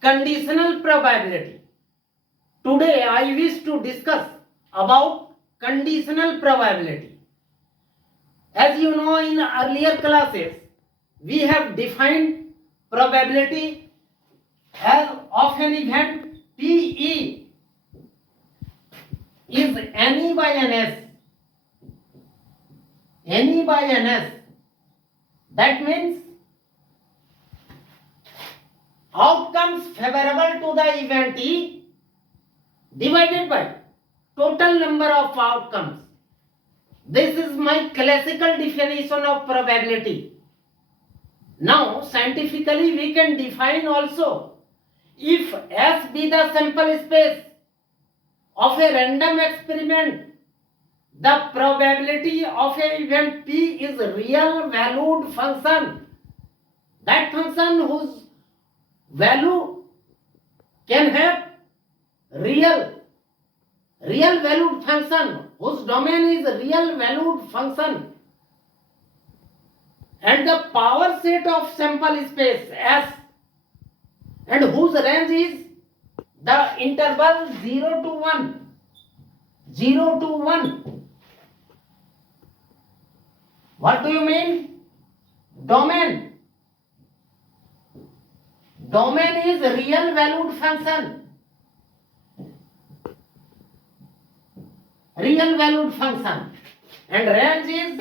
conditional probability. Today I wish to discuss about conditional probability. As you know, in earlier classes we have defined probability as of an event PE is any by ns. Any by ns. That means outcomes favorable to the event E divided by total number of outcomes. This is my classical definition of probability. Now scientifically we can define also, if S be the sample space of a random experiment, the probability of a event P is a real valued function. That function whose value can have real valued function, whose domain is real valued function, and the power set of sample space S, and whose range is the interval 0 to 1. 0 to 1. What do you mean? Domain. Domain is real valued function. Real valued function. And range is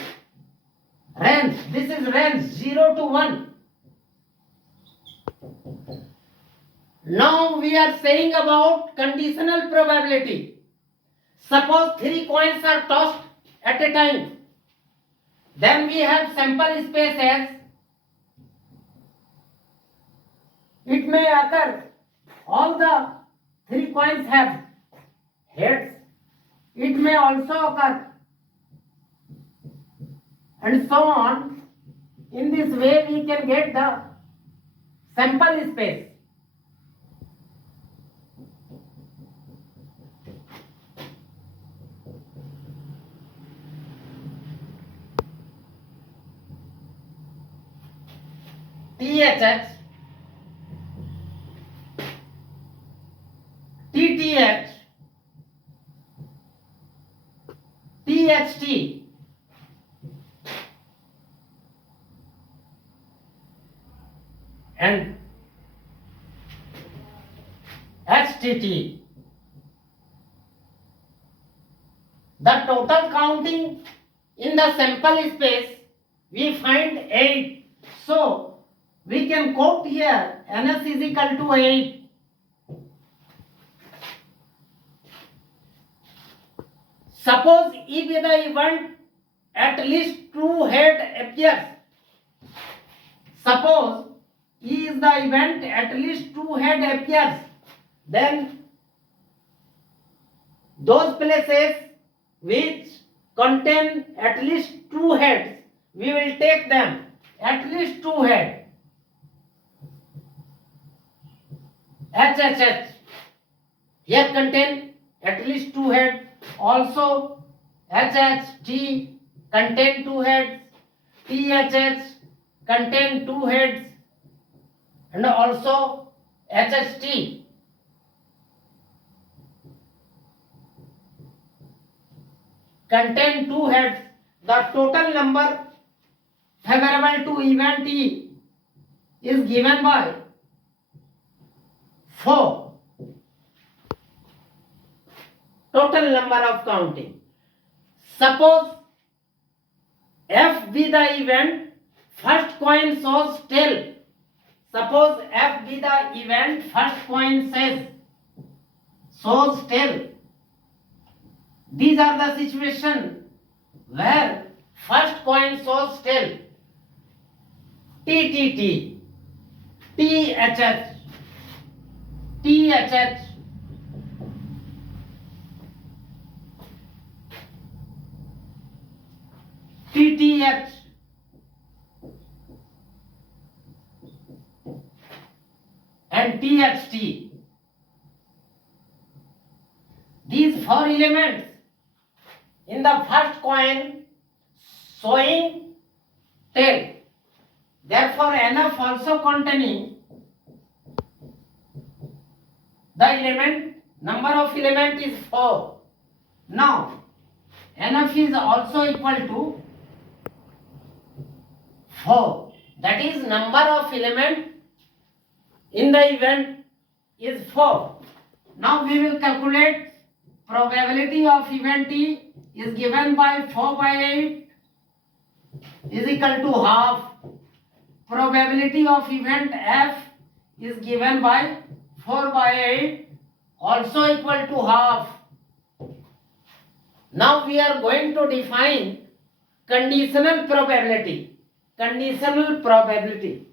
range. This is range 0 to 1. Now we are saying about conditional probability. Suppose 3 coins are tossed at a time. Then we have sample space as, it may occur all the 3 coins have heads. It may also occur and so on. In this way we can get the sample space. THH, TTH, THT, and HTT. The total counting in the sample space we find 8. So we can quote here ns is equal to 8. Suppose if the event at least 2 head appears. Suppose if the event at least 2 head appears, then those places which contain at least 2 heads, we will take them at least 2 heads. HHH here contain at least 2 heads. Also HHT contain 2 heads. THH contain 2 heads, and also HHT contain 2 heads. The total number favorable to event E is given by 4. Total number of counting. Suppose F be the event, first coin shows tail. Suppose F be the event, first coin shows tail. These are the situation where first coin shows tail. TTT, THH, THH, TTH, and THT. These 4 elements in the first coin showing tail. Therefore, NF also containing The number of element is 4. Now NF is also equal to 4. That is, number of element in the event is 4. Now we will calculate probability of event T is given by 4 by 8 is equal to half. Probability of event F is given by 4 by 8 also equal to half. Now we are going to define conditional probability. Conditional probability.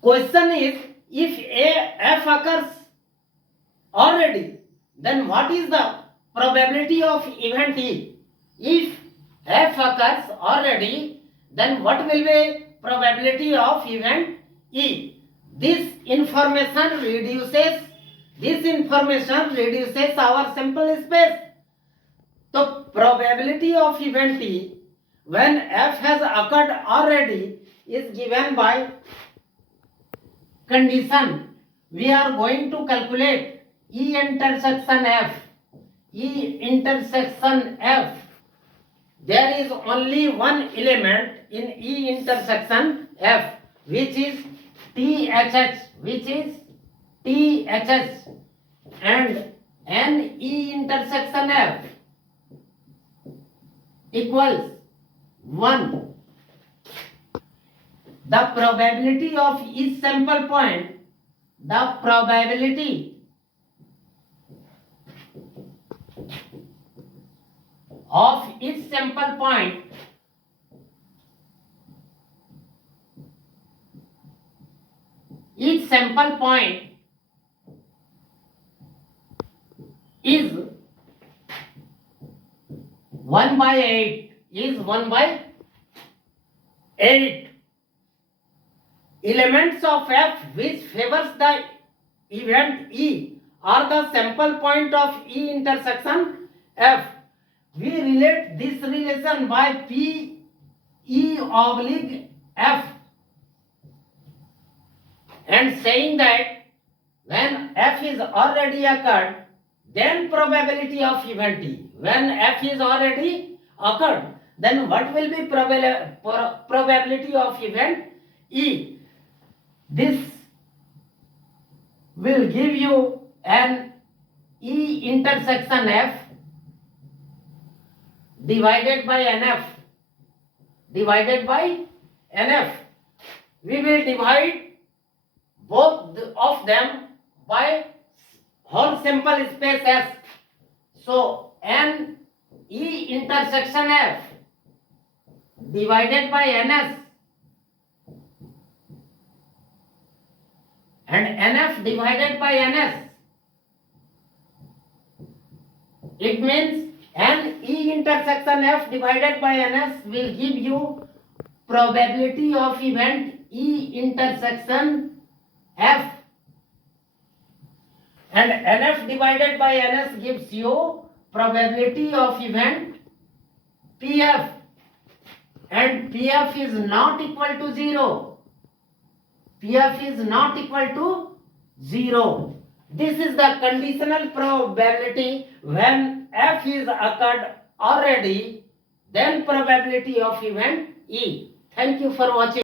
Question is, if F occurs already, then what is the probability of event E? If F occurs already, then what will be probability of event E? This information reduces our sample space. So probability of event E when F has occurred already is given by condition. We are going to calculate E intersection F. E intersection F. There is only one element in E intersection F, which is THH, and N E intersection F equals 1. The probability of each sample point, the probability of each sample point is 1 by 8, is 1 by 8. Elements of F which favors the event E are the sample point of E intersection F. We relate this relation by P E oblique F and saying that when F is already occurred, then probability of event E. When F is already occurred, then what will be probability of event E? This will give you an E intersection F divided by NF. Divided by NF. We will divide both of them by whole sample space S. So N E intersection F divided by NS and NF divided by NS. It means N E intersection F divided by NS will give you probability of event E intersection F, and NF divided by NS gives you probability of event PF, and PF is not equal to 0. PF is not equal to 0. This is the conditional probability when F is occurred already, then probability of event E. Thank you for watching.